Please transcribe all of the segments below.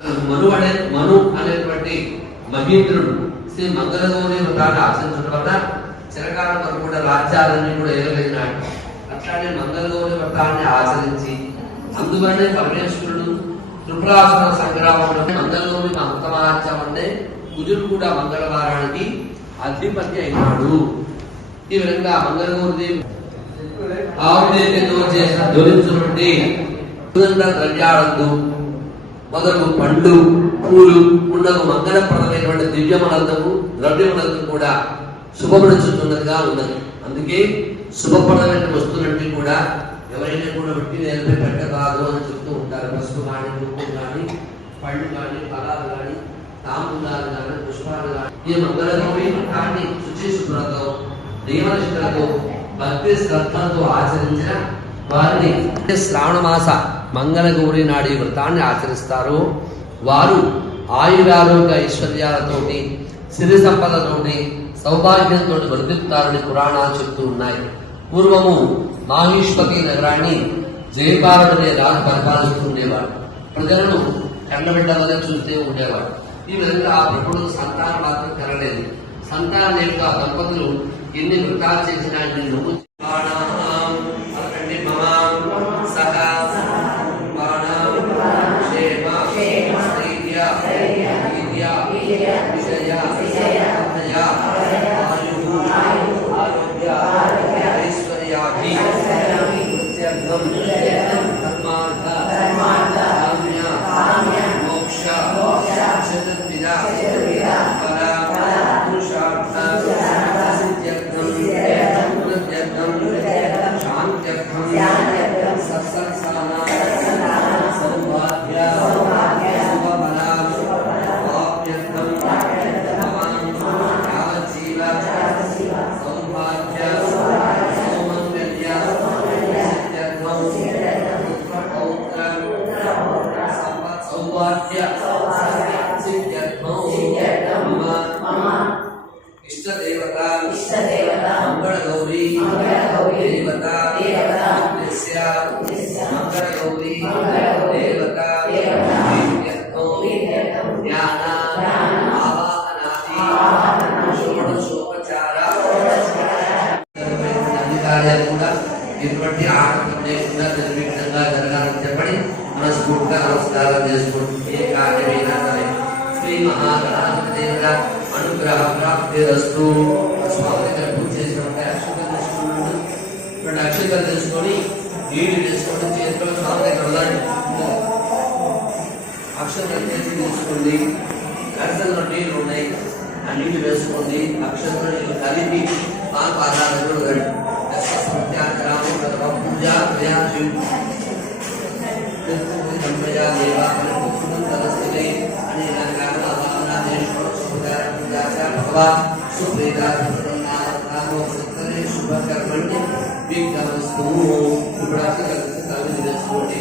మను అనేటువంటి మహీంద్రుడు శ్రీ మంగళగౌరి వ్రతాన్ని ఆచరించడం వల్ల చిరకాలం వరకు కూడా రాజ్యాలన్నీ కూడా ఏలగలిగినాడు. అట్లానే మంగళగౌరి వ్రతాన్ని ఆచరించి అందువల్లనే పరమేశ్వరుడు త్రిపురాసుర సంగ్రామంలో మంగళగౌరి మహంతమహాత్యం అంటే కుజుడు కూడా మంగళవారానికి అధిపతి అయినాడు. ఈ విధంగా మంగళగౌరిదేవి ఆవుదేవితో చేసిన ధ్వనించుకుంటే ద్రవ్యాలందు మొదలు పండ్లు పూలు ఉండదు మంగళప్రదమైనటువంటి దివ్యములందరూ ద్రవ్యములందరూ కూడా శుభపడుచున్నదిగా ఉన్నది. అందుకే శుభప్రదమైన వస్తువులన్నీ కూడా ఎవరైనా కూడా వట్టి నేలపై పెట్టరాదు అని చెప్తూ ఉంటారు. పసుపు కానీ రూపం కానీ పళ్ళు కానీ ఫలాలు కానీ తాంబూలాలు కానీ పుష్పాలు కానీ ఈ మంగళగౌరి వ్రతాన్ని శుచి శుభ్రతో నియమనిష్టలతో భక్తి శ్రద్ధలతో ఆచరించిన వారిని శ్రావణ మాస మంగళగౌరి నాడు ఈ వ్రతాన్ని ఆచరిస్తారు. వారు ఆయురారోగ్య ఐశ్వర్యాలతోటి సిరి సంపదతోటి సౌభాగ్యంతో వర్ధిస్తారని పురాణాలు చెప్తూ ఉన్నాయి. పూర్వము మాహిష్పతి నగరాన్ని జయపాలుడనే రాజు పరిపాలిస్తూ ఉండేవాడు. ప్రజలను కన్నబిడ్డలుగా చూస్తూ ఉండేవాడు. ఈ విధంగా ఆ ప్రజలు సంతానం మాత్రం కలలేదు. సంతానం యొక్క దంపతులు ఎన్ని వృత్తాలు చేసినా నువ్వు మంగళగౌరీ దేవత మంగళగౌరీ దేవత జ్ఞాన షోడశోపచార అధికారులు కూడా ఎటువంటి ఆటంకం లేకుండా నిర్విఘ్నంగా జరగాలని చెప్పని మనస్ఫూర్తిగా నమస్కారం చేసుకుంటూ ఏ కార్యమైనా సరే శ్రీ మహాగణాధిపతి అనుగ్రహ ప్రాప్తిరస్తు. స్వామి దగ్గర పూజ చేసినప్పుడు అక్షతలు తెలుసుకొని నీళ్లు తెలుసుకొని చేతిలో స్వామి దగ్గర వెళ్ళండి. అక్షతలు చేసి తీసుకోండి. అక్షతలో నీళ్లు ఉన్నాయి, ఆ నీళ్లు వేసుకోండి. అక్షతలో నీళ్లు కలిపి పాదాల దగ్గర వెళ్ళండి. పూజ శుభకర్మణ్య విఘ్నమస్తు. ఇప్పుడు కలిసి కలిసి చేసుకోండి.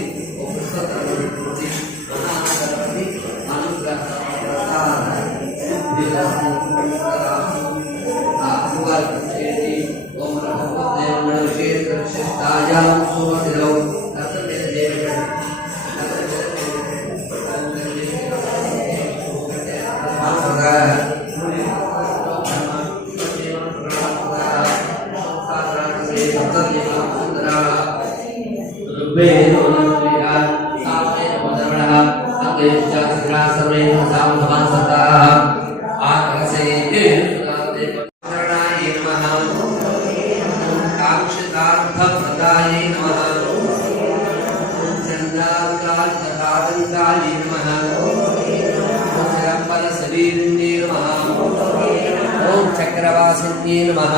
ఓం చక్రవాసిన్యే నమః.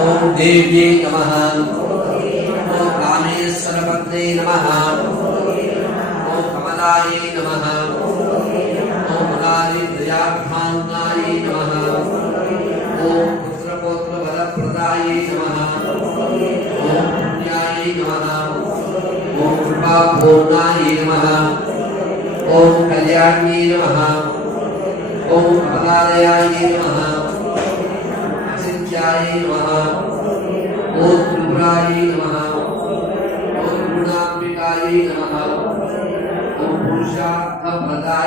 ఓం దేవ్యే నమః. ఓం కామేశ్వరపత్నే నమః. ఓం కమలాయే నమః. ఓం మురారిద్రయాభాంగాయే నమః. ఓం పుత్రపౌత్ర వరప్రదాయే నమః. ఓం పుణ్యాయే నమః. ఓం కృపాపూర్ణాయే నమః. ఓం కళ్యాణ్యే నమః. ఓం కమలాలయాయే నమః. అచింత్యాయే నమః. ఓం త్రిపురాయే నమః. ఓం గుణాంబికాయే నమః. ఓం పురుషార్థ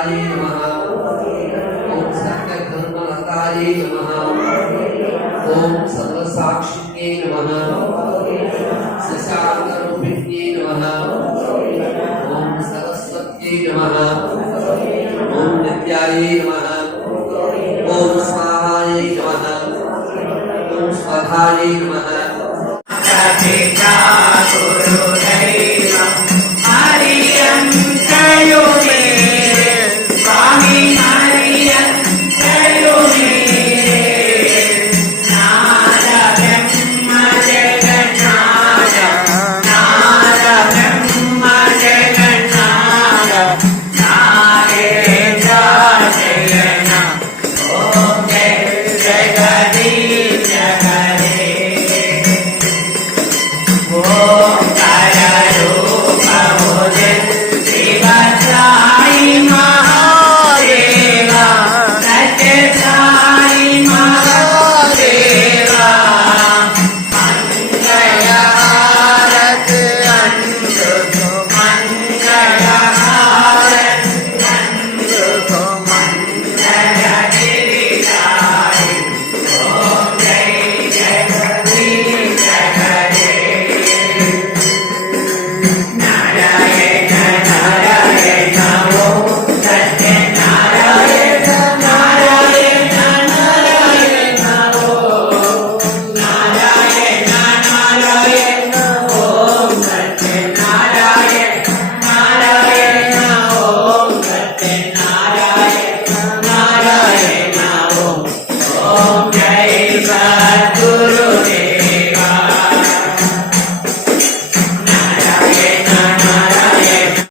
सर्वभूताय नमः ओम सत्यधर्मलताय नमः ओम सर्वसाक्षिण्ये नमः शशाङ्करूपिण्ये नमः ओम सरस्वत्यै नमः ओम नित्याय नमः ओम स्वाहाय नमः ओम स्वधाय नमः